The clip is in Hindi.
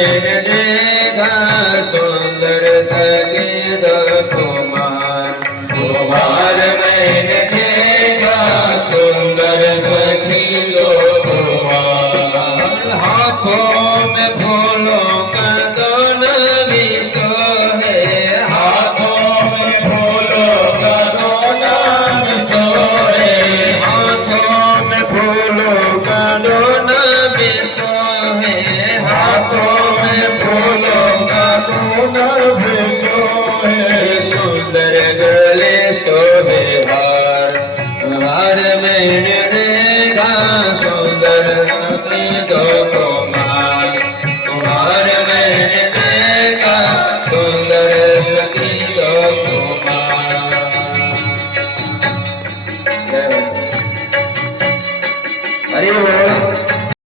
मैंने देखा सुंदर सफेद कुमार। कुमार मैंने देखा सुंदर सफेद कुमार। हाथों में फूलों का दोना विषो है, हाथों में फूलों का दोना विषो है, हाथों में फूलों का दोना विषो है, हाथों में फूलों का दोना विषो है। सुंदर गले शोभे हार, हार मैंने देखा सुंदर सफेद